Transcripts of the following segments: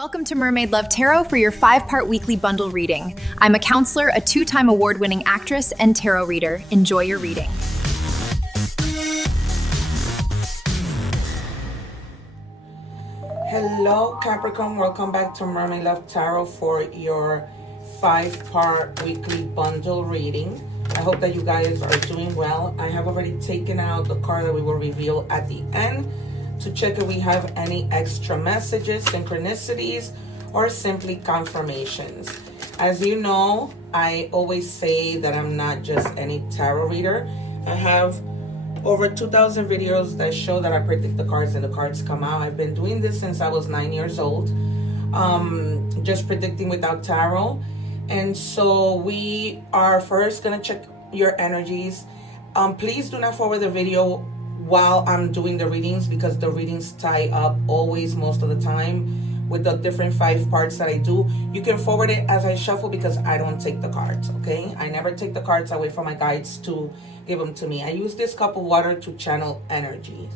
Welcome to Mermaid Love Tarot for your 5-part weekly bundle reading. I'm a counselor, a 2-time award-winning actress, and tarot reader. Enjoy your reading. Hello Capricorn, welcome back to Mermaid Love Tarot for your 5-part weekly bundle reading. I hope that you guys are doing well. I have already taken out the card that we will reveal at the end to check if we have any extra messages, synchronicities, or simply confirmations. As you know, I always say that I'm not just any tarot reader. I have over 2,000 videos that show that I predict the cards and the cards come out. I've been doing this since I was 9 years old, just predicting without tarot. And so we are first gonna check your energies. Please do not forward the video while I'm doing the readings, because the readings tie up always most of the time with the different 5 parts that I do. You can forward it as I shuffle because I don't take the cards, okay? I never take the cards. I wait for my guides to give them to me. I use this cup of water to channel energy.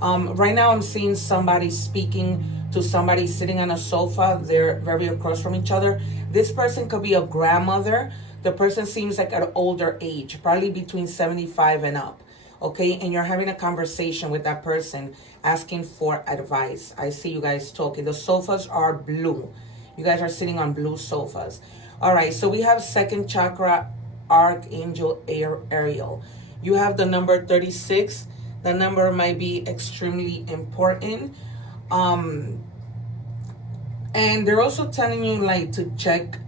Right now I'm seeing somebody speaking to somebody sitting on a sofa. They're very across from each other. This person could be a grandmother. The person seems like at an older age, probably between 75 and up. Okay, and you're having a conversation with that person, asking for advice. I see you guys talking. The sofas are blue. You guys are sitting on blue sofas. All right, so we have second chakra, Archangel Ariel. You have the number 36. The number might be extremely important. And they're also telling you like to check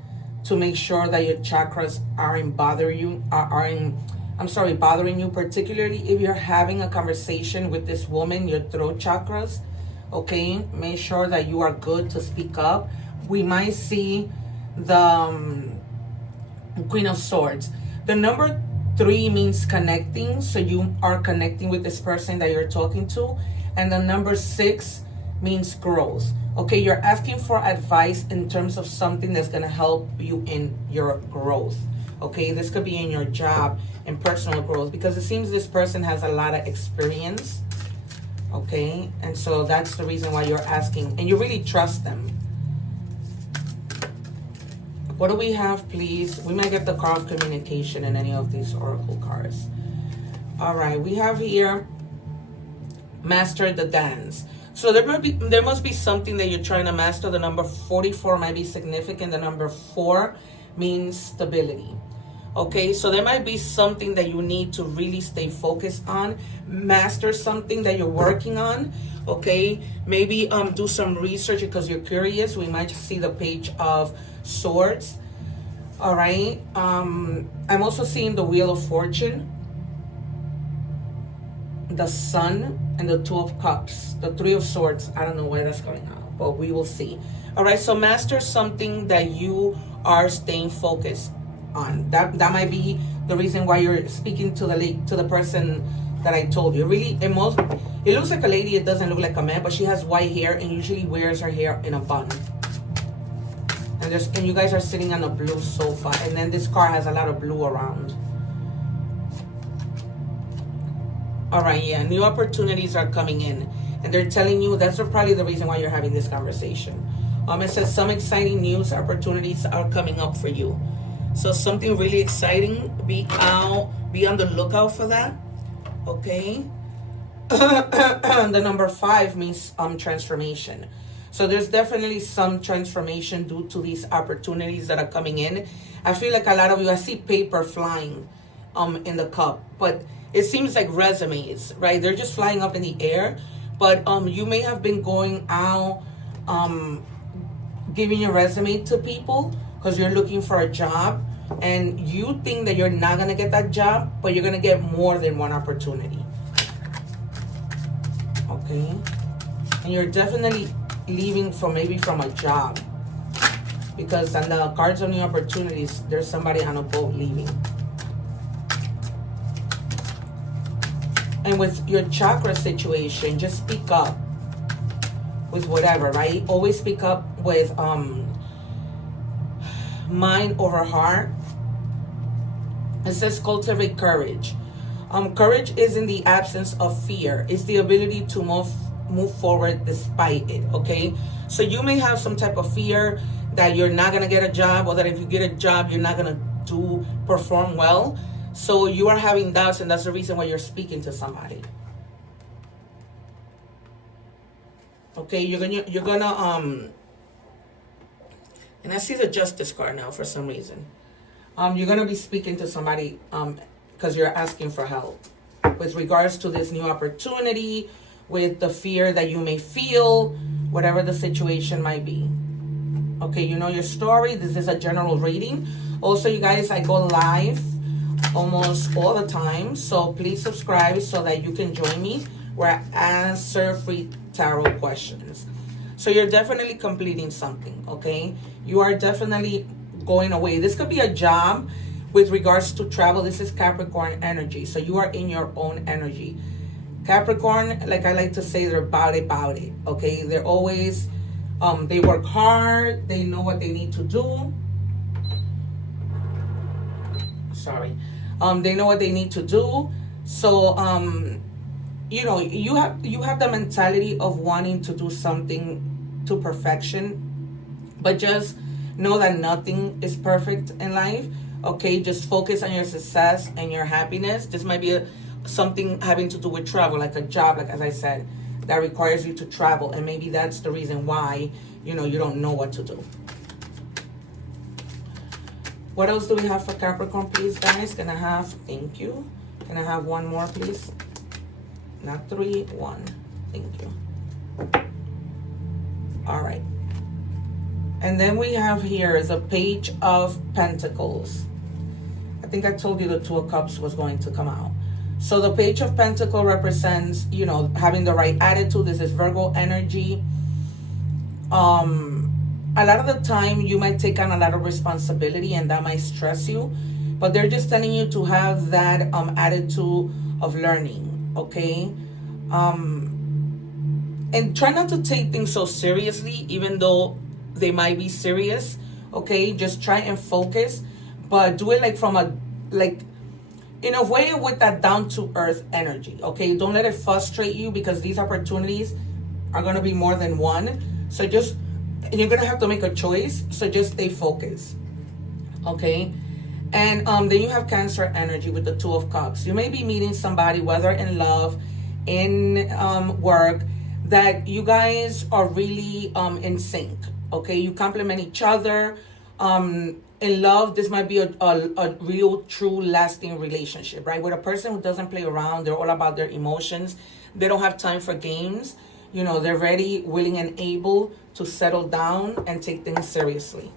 to make sure that your chakras aren't bothering you, particularly if you're having a conversation with this woman, your throat chakras, okay? Make sure that you are good to speak up. We might see the Queen of Swords. The number 3 means connecting, so you are connecting with this person that you're talking to. And the number 6 means growth. Okay, you're asking for advice in terms of something that's gonna help you in your growth. Okay, this could be in your job and personal growth, because it seems this person has a lot of experience. Okay, and so that's the reason why you're asking, and you really trust them. What do we have, please? We might get the card of communication in any of these oracle cards. All right, we have here master the dance. So there must be something that you're trying to master. The number 44 might be significant. The number 4 means stability. Okay, so there might be something that you need to really stay focused on, master something that you're working on. Okay, maybe do some research because you're curious. We might see the Page of Swords. All right, I'm also seeing the Wheel of Fortune, the Sun, and the 2 of Cups, the 3 of Swords. I don't know why that's going out, but we will see. All right, so master something that you are staying focused on. That might be the reason why you're speaking to the person that I told you. Really, it looks like a lady. It doesn't look like a man, but she has white hair and usually wears her hair in a bun. And you guys are sitting on a blue sofa, and then this car has a lot of blue around. All right, yeah, new opportunities are coming in, and they're telling you that's probably the reason why you're having this conversation. It says some exciting news opportunities are coming up for you. So something really exciting, be on the lookout for that, okay? The number 5 means transformation. So there's definitely some transformation due to these opportunities that are coming in. I feel like a lot of you, I see paper flying in the cup, but it seems like resumes, right? They're just flying up in the air, but you may have been going out giving your resume to people because you're looking for a job, and you think that you're not going to get that job, but you're going to get more than one opportunity. Okay? And you're definitely leaving from a job, because on the cards of new opportunities, there's somebody on a boat leaving. And with your chakra situation, just speak up with whatever, right? Always speak up with mind over heart. It says cultivate courage. Courage is in the absence of fear. It's the ability to move forward despite it, okay? So you may have some type of fear that you're not gonna get a job, or that if you get a job, you're not gonna perform well. So you are having doubts, and that's the reason why you're speaking to somebody. Okay, you're gonna and I see the Justice card now for some reason. You're gonna be speaking to somebody because you're asking for help with regards to this new opportunity, with the fear that you may feel, whatever the situation might be. Okay, you know your story. This is a general reading. Also, you guys, I go live almost all the time, so please subscribe so that you can join me where I answer free tarot questions. So you're definitely completing something, okay? You are definitely going away. This could be a job with regards to travel. This is Capricorn energy, so you are in your own energy. Capricorn, like I like to say, they're about it, okay? They're always, they work hard. They know what they need to do. Sorry. They know what they need to do. So, you know, you have the mentality of wanting to do something to perfection, but just know that nothing is perfect in life. Okay, just focus on your success and your happiness. This might be something having to do with travel, like a job, like as I said, that requires you to travel, and maybe that's the reason why, you know, you don't know what to do. What else do we have for Capricorn, please, guys? Can I have, thank you. Can I have one more, please? Not 3, 1. Thank you. All right. And then we have here is a Page of Pentacles. I think I told you the 2 of Cups was going to come out. So the Page of Pentacles represents, you know, having the right attitude. This is Virgo energy. A lot of the time you might take on a lot of responsibility, and that might stress you, but they're just telling you to have that attitude of learning, okay? And try not to take things so seriously, even though they might be serious, okay? Just try and focus, but do it like from a, like, in a way with that down-to-earth energy, okay? Don't let it frustrate you, because these opportunities are going to be more than one. So just, you're going to have to make a choice, so just stay focused, okay? And then you have Cancer energy with the 2 of Cups. You may be meeting somebody, whether in love, in work, that you guys are really in sync, okay? You complement each other. In love, this might be a real, true, lasting relationship, right? With a person who doesn't play around, they're all about their emotions. They don't have time for games. You know, they're ready, willing, and able to settle down and take things seriously.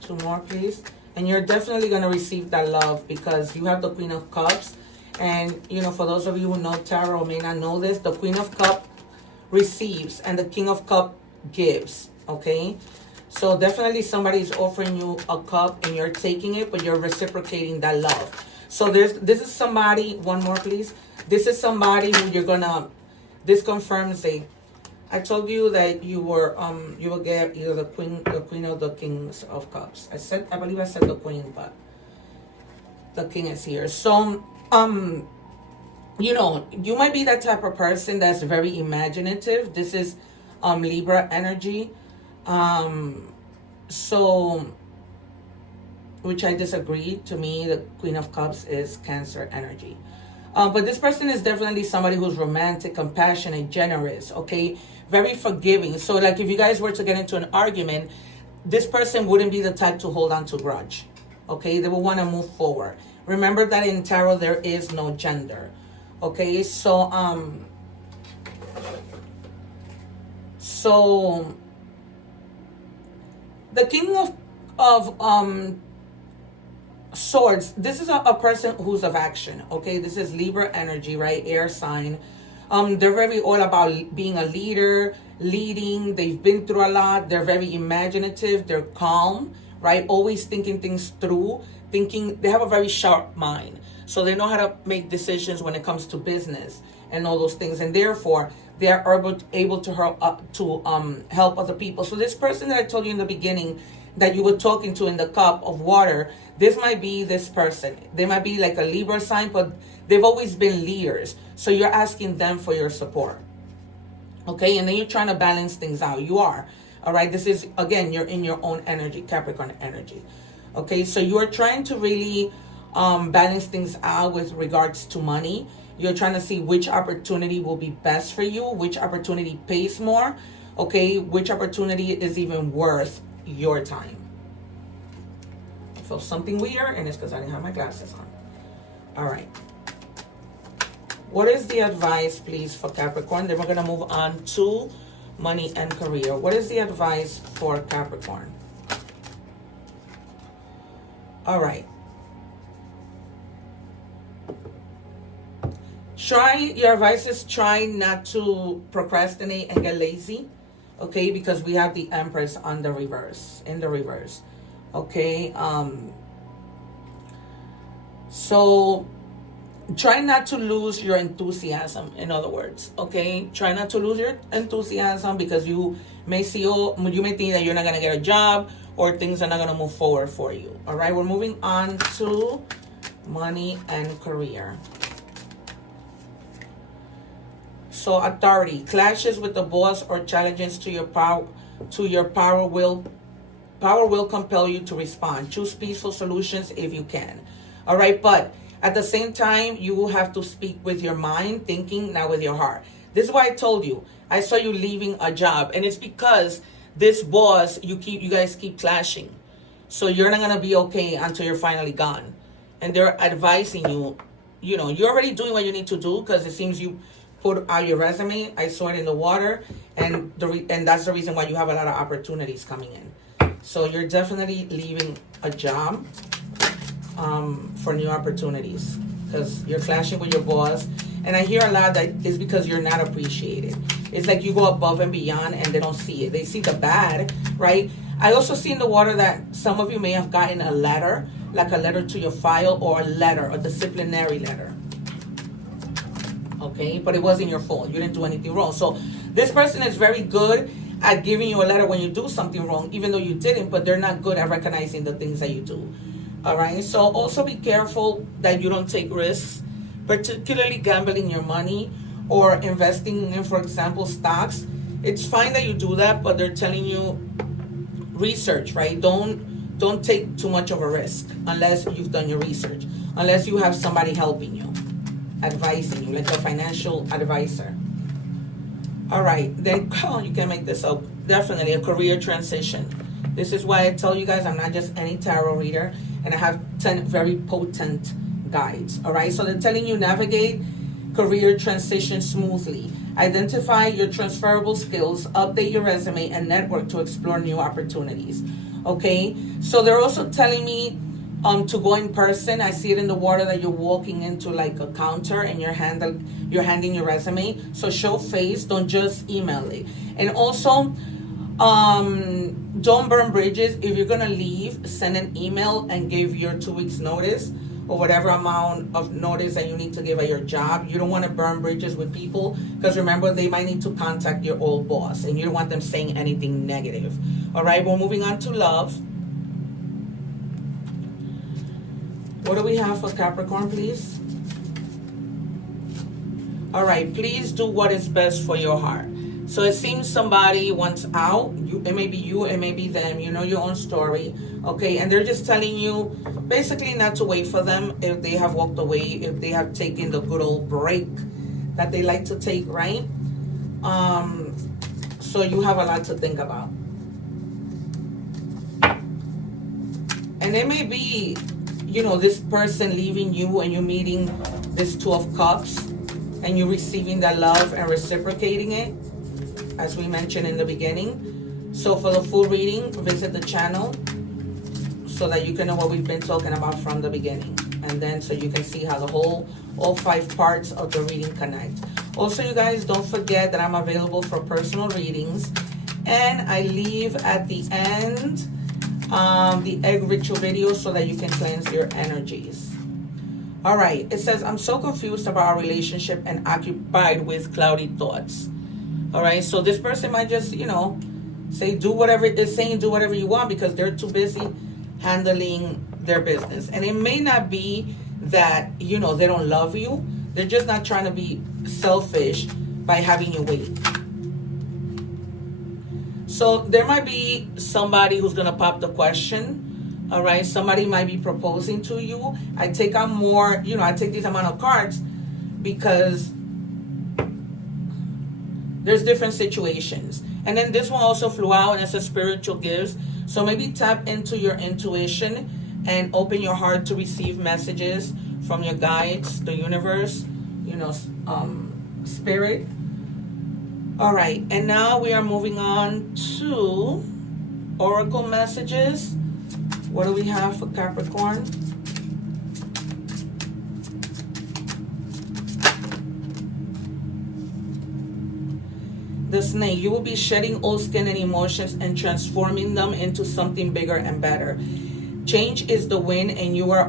2 more, please. And you're definitely going to receive that love, because you have the Queen of Cups. And, you know, for those of you who know tarot may not know this, the Queen of Cups receives and the King of Cups gives, okay? So definitely somebody is offering you a cup and you're taking it, but you're reciprocating that love. So this is somebody, one more please. This is somebody who you're gonna, this confirms I told you that you will get either the queen or the Kings of Cups. I believe I said the Queen, but the King is here. So you know, you might be that type of person that's very imaginative. This is Libra energy. So, which I disagree. To me, the Queen of Cups is Cancer energy. But this person is definitely somebody who's romantic, compassionate, generous, okay? Very forgiving. So, like, if you guys were to get into an argument, this person wouldn't be the type to hold on to grudge, okay? They will want to move forward. Remember that in tarot, there is no gender, okay? So, the King of Swords, this is a person who's of action, okay? This is Libra energy, right? Air sign. They're very all about being a leader, leading. They've been through a lot. They're very imaginative. They're calm, right? Always thinking things through. They have a very sharp mind. So they know how to make decisions when it comes to business and all those things. And therefore, they are able to help other people. So this person that I told you in the beginning that you were talking to in the cup of water, this might be this person. They might be like a Libra sign, but they've always been leaders. So you're asking them for your support. Okay, and then you're trying to balance things out. You are. All right, this is, again, you're in your own energy, Capricorn energy. Okay, so you are trying to really balance things out with regards to money. You're trying to see which opportunity will be best for you, which opportunity pays more, okay, which opportunity is even worth your time. I feel something weird, and it's because I didn't have my glasses on. All right. What is the advice, please, for Capricorn? Then we're going to move on to money and career. What is the advice for Capricorn? All right. Your advice is try not to procrastinate and get lazy, okay? Because we have the Empress on the reverse, in the reverse, okay? So try not to lose your enthusiasm, in other words, okay? Try not to lose your enthusiasm, because you may think that you're not going to get a job, or things are not going to move forward for you, all right? We're moving on to money and career. So authority, clashes with the boss or challenges to your power will compel you to respond. Choose peaceful solutions if you can. All right, but at the same time, you will have to speak with your mind, thinking, not with your heart. This is why I told you, I saw you leaving a job, and it's because this boss, you guys keep clashing. So you're not gonna be okay until you're finally gone. And they're advising you, you're already doing what you need to do, because it seems you put out your resume. I saw it in the water, and that's the reason why you have a lot of opportunities coming in. So you're definitely leaving a job for new opportunities, because you're clashing with your boss. And I hear a lot that it's because you're not appreciated. It's like you go above and beyond, and they don't see it. They see the bad, right? I also see in the water that some of you may have gotten a letter, like a letter to your file, or a disciplinary letter. Okay, but it wasn't your fault. You didn't do anything wrong. So this person is very good at giving you a letter when you do something wrong, even though you didn't, but they're not good at recognizing the things that you do. All right, so also be careful that you don't take risks, particularly gambling your money or investing in, for example, stocks. It's fine that you do that, but they're telling you research, right? Don't take too much of a risk unless you've done your research, unless you have somebody helping you, advising you, like a financial advisor. All right, then you can make this up. Definitely a career transition. This is why I tell you guys I'm not just any tarot reader, and I have 10 very potent guides. All right, so they're telling you navigate career transition smoothly. Identify your transferable skills, update your resume, and network to explore new opportunities. Okay, so they're also telling me to go in person. I see it in the water that you're walking into like a counter and you're handing your resume. So show face, don't just email it. And also, don't burn bridges. If you're gonna leave, send an email and give your 2 weeks notice, or whatever amount of notice that you need to give at your job. You don't want to burn bridges with people, because remember, they might need to contact your old boss, and you don't want them saying anything negative. All right, we're moving on to love. What do we have for Capricorn, please? All right, please do what is best for your heart. So it seems somebody wants out. It may be you, it may be them. You know your own story, okay? And they're just telling you basically not to wait for them if they have walked away, if they have taken the good old break that they like to take, right? So you have a lot to think about. And it may be, this person leaving you and you meeting this Two of Cups and you receiving that love and reciprocating it, as we mentioned in the beginning. So for the full reading, visit the channel so that you can know what we've been talking about from the beginning. And then so you can see how all 5 parts of the reading connect. Also, you guys, don't forget that I'm available for personal readings. And I leave at the end the egg ritual video so that you can cleanse your energies. All right, it says, I'm so confused about our relationship and occupied with cloudy thoughts. All right, so this person might just, do whatever it's saying, do whatever you want, because they're too busy handling their business. And it may not be that, you know, they don't love you. They're just not trying to be selfish by having you wait. So there might be somebody who's going to pop the question. All right. Somebody might be proposing to you. I take on more, you know, I take this amount of cards because there's different situations. And then this one also flew out and it's a spiritual gifts. So maybe tap into your intuition and open your heart to receive messages from your guides, the universe, you know, spirit. All right, and now we are moving on to oracle messages. What do we have for Capricorn? The snake. You will be shedding old skin and emotions and transforming them into something bigger and better. Change is the wind, and you are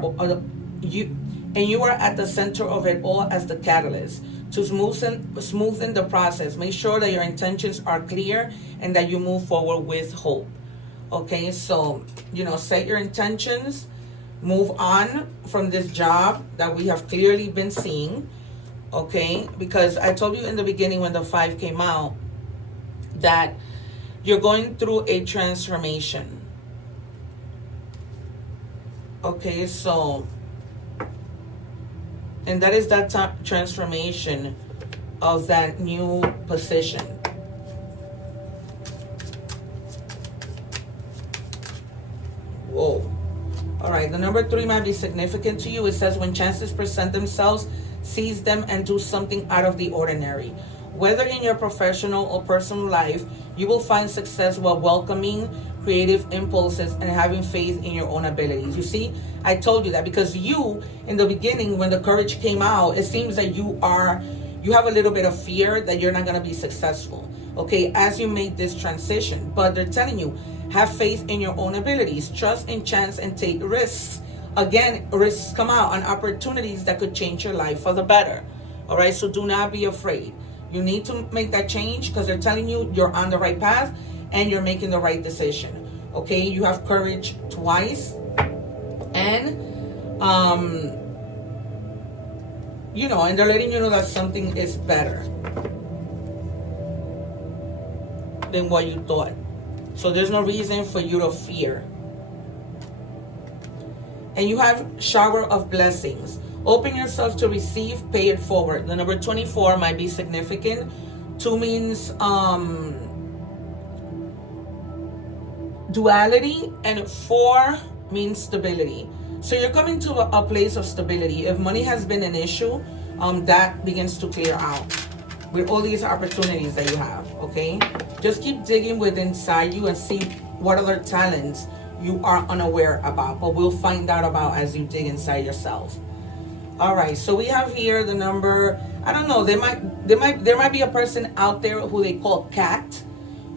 at the center of it all as the catalyst to smoothen the process. Make sure that your intentions are clear and that you move forward with hope. Okay, so, you know, set your intentions, move on from this job that we have clearly been seeing. Okay, because I told you in the beginning when the 5 came out that you're going through a transformation. Okay, so, and that is that transformation of that new position. Whoa. All right, the number 3 might be significant to you. It says, when chances present themselves, seize them and do something out of the ordinary. Whether in your professional or personal life, you will find success while welcoming creative impulses and having faith in your own abilities. You see, I told you that because you, in the beginning, when the courage came out, it seems that you have a little bit of fear that you're not going to be successful, okay, as you make this transition. But they're telling you, have faith in your own abilities, trust in chance, and take risks. Again, risks come out on opportunities that could change your life for the better. All right, so do not be afraid. You need to make that change because they're telling you you're on the right path and you're making the right decision. Okay, you have courage twice, and you know, and they're letting you know that something is better than what you thought. So there's no reason for you to fear. And you have shower of blessings. Open yourself to receive, pay it forward. The number 24 might be significant. 2 means duality, and 4 means stability. So you're coming to a place of stability. If money has been an issue, that begins to clear out with all these opportunities that you have. Okay, just keep digging within inside you and see what other talents you are unaware about, but we'll find out about as you dig inside yourself. All right, so we have here the number, I don't know, there might be a person out there who they call Cat.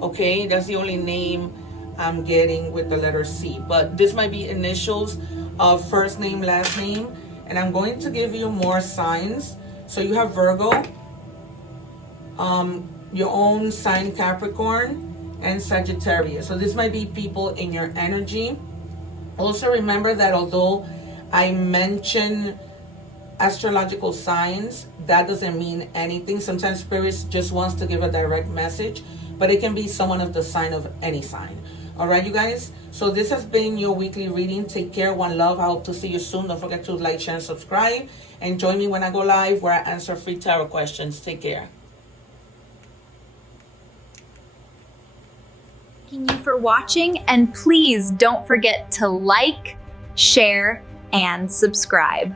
Okay, that's the only name I'm getting with the letter C, but this might be initials of first name, last name, and I'm going to give you more signs. So you have Virgo, your own sign Capricorn, and Sagittarius. So this might be people in your energy. Also remember that although I mention astrological signs, that doesn't mean anything. Sometimes spirits just wants to give a direct message, but it can be someone of the sign of any sign. All right, you guys, so this has been your weekly reading. Take care, one love. I hope to see you soon. Don't forget to like, share, and subscribe, and join me when I go live where I answer free tarot questions. Take care. Thank you for watching, and please don't forget to like, share, and subscribe.